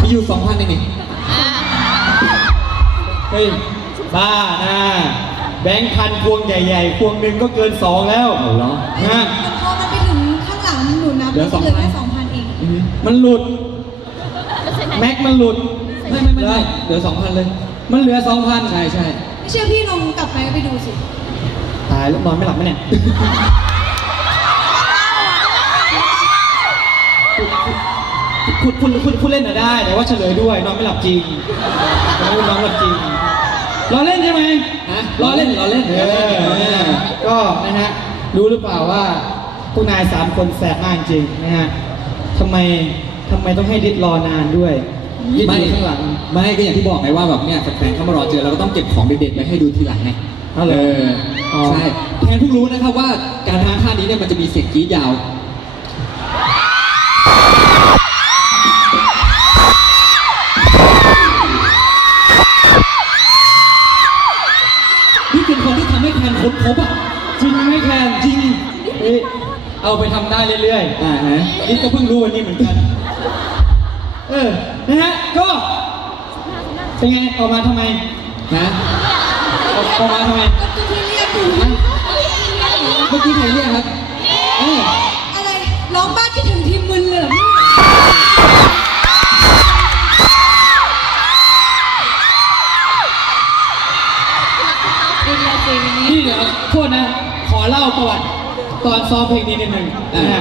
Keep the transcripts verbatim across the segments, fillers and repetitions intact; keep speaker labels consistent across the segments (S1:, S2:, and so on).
S1: มีอยู่สองพันเองนี่
S2: เฮ้ยบ้านะแบงค์พันพวงใหญ่ๆพวงหนึ่งก็เกินสองแล้วเหรอฮะ
S3: พอมันไปถึงข้างหลังหนูนับเหลือแค่สองพันเอง
S2: มันหลุดแม็กมันหลุด
S1: ไม่ไม่ไม่เหลือสองพันเลย
S2: มันเหลือสองพันใช่ใช่
S3: ไม่เชื่อพี่ลองกลับไปไปดูสิ
S2: ตายแล้วนอนไม่หลับไหมเนี่ยพูดพูดพูดพูดเล่นน่ะได้แต่ว่าเฉลยด้วยนอนไม่หลับจริงนอนไม่หลับจริงรอเล่นใช่ไหม
S1: ฮะรอเล่นรอเล่น
S2: เออก็นะฮะรู้หรือเปล่าว่าพวกนายสามคนแสบมากจริงนะฮะทำไมทำไมต้องให้ดิดรอนานด้วย
S1: ไม่ข้างหลังไม่ก็อย่างที่บอกไงว่าแบบเนี่ยแฟนๆเข้ามารอเจอเราก็ต้องเก็บของเด็ดๆไว้ให้ดูทีหลังไง
S2: เออ
S1: ใช่แทนเพิ่งรู้นะครับว่าการทำท่านี้เนี่ยมันจะมีเสียงกรี๊ดยาวนี่เป็นคนที่ทำให้แทนค้นพบอ่ะ
S2: จริงไหมแทน
S1: จริง
S2: เอาไปทำได้เรื่อย
S1: ๆอ่าฮะ
S2: นี่ก็เพิ่งรู้วันนี้เหมือนกันเออนะฮะก็เป็นไงออกมาทำไม
S1: นะ
S2: ออกมาทำไม
S1: เมื่อกี้ใครเรียกครับ
S3: อะไรร้องบ้าคิดถึงทีมมึนเลยเหรอ
S2: นี่เดี๋ยวโทษนะขอเล่าประวัติตอนซ้อมเพลงนี้นิดนึงนะฮะ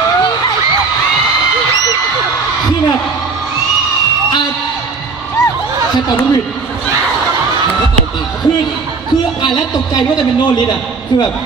S2: คือแบบอาใครเป่าลูกบิด
S1: มันก็เป่าปาก
S2: คือคืออ่านแล้วตกใจว่าแต่เป็นโนลิสอ่ะคือแบบ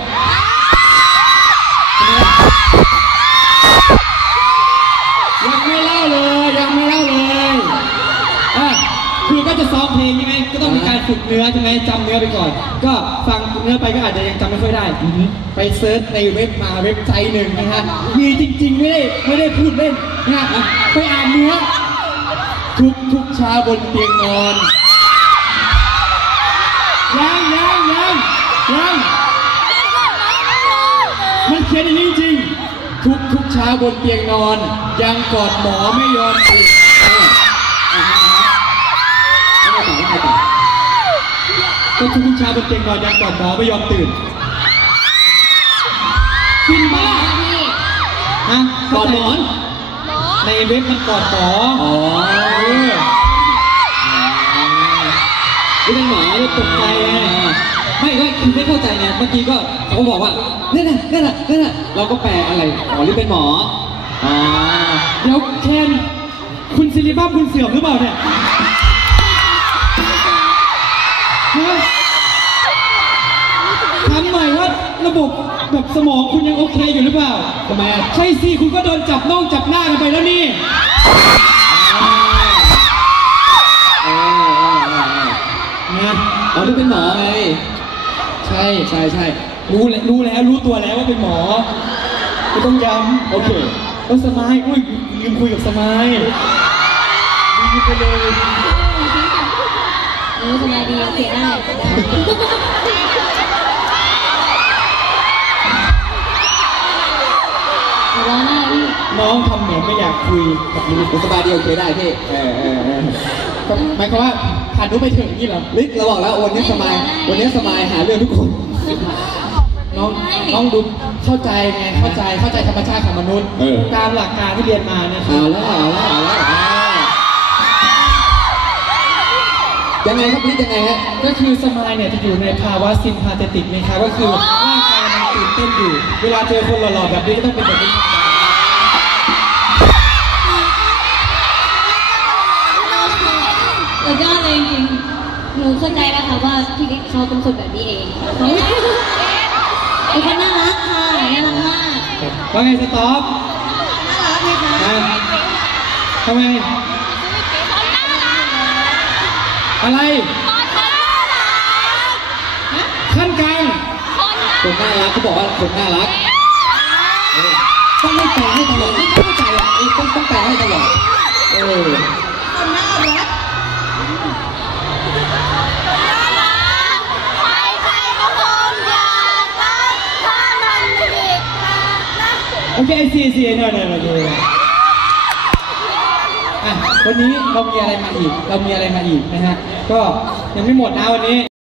S2: ยังไม่เล่าเลยยังไม่เล่าเลยอ่ะคือก็จะซ้อมเพลงใช่ไหมก็ต้องมีการฝึกเนื้อใช่ไหมจำเนื้อไปก่อนก็ฟังเนื้อไปก็อาจจะยังจำไม่ค่อยได้ไปเซิร์ชในเว็บมาเว็บไซต์หนึ่งนะฮะมีจริงๆไม่ได้ไม่ได้พูดเล่นนะไปอ่านเนื้อทุกทุกเช้าบนเตียงนอนยังยังยังยังมันเขียนอย่างนี้จริงทุกทุกเช้าบนเตียงนอนยังกอดหมอไม่ยอมตื่นก็ทุกทุกเช้าบนเตียงนอนยังกอดหมอไม่ยอมตื่นฟินมากฮะกอดหมอนในเว็บมันกอดหมอ
S1: อ๋อนี่เป็นหมอที่ตกใจไงไม่ก็คือไม่เข้าใจไงเมื่อกี้ก็เขาก็บอกว่านี่นะนี่นะนี่นะเราก็แปลอะไรอ๋อนี่เป็นหมออ๋อ
S2: เดี๋ยวเคนคุณซิลิบัมคุณเสื่อมหรือเปล่าเนี่ยถามหน่อยว่าระบบแบบสมองคุณยังโอเคอยู่หรือเปล่า
S1: ทำไมอ่ะ
S2: ใช่สิคุณก็โดนจับน่องจับหน้ากันไปแล้วนี่
S1: นะอ๋อนี่เป็นหมอไง
S2: ใช่
S1: ใช่ใช่
S2: รู้แล้วรู้แล้วรู้ตัวแล้วว่าเป็นหมอไม่ต้องย้ำโอเคแล้วสมัยอุ้ยลืมคุยกับสมัยดีไปเลย
S3: เออสมัยดีเสียได้
S2: น้องทำเหมือนไม่อยากคุยกับลิศ
S1: สบายดีโอเคได้พี่เออเออเออ
S2: หมายความว่าผ่านรู้ไปถึงนี่เหรอ
S1: ลิศเราบอกแล้ววันนี้สบายวันนี้สบายหาเรื่องทุกคน
S2: น้องน้องดูเข้าใจไงเข้าใจเข้าใจธรรมชาติของมนุษย์ตามหลักการที่เรียนมาเนี่ย
S1: เอาแล้วเอาแล้วเอาแล้วยังไงครับลิศยังไงฮะ
S2: ก็คือสมายเนี่ยจะอยู่ในภาวะซิมพาเทติกนะครับก็คือร่างกายมันตื่นเต้นอยู่เวลาเจอคนหล่อๆแบบนี้ก็ต้องเป็นแบบนี้
S3: สุดยอดเลยจริงๆหนูเข้าใจแล้วค่ะว่าพี่ลิศเขาเป็นคนแบบนี้เองเป็นคนน่ารักค่ะน่ารักมาก
S2: ว่าไงสต๊อป
S3: น่ารักไหมคะ
S2: ทำไมอะไรขั้นกลาง
S1: คนน่ารักเขาบอกว่าคนน่ารักต้องให้แปลให้ตลอดไม่เข้าใจอ่ะต้องต้องแปลให้ตลอดเออ
S3: คนน่ารัก
S2: โอเคสี่สี่หน่อยหน่อยหน่อยอ่ะวันนี้เรามีอะไรมาอีก เรามีอะไรมาอีกนะฮะ ก็ยังไม่หมดนะวันนี้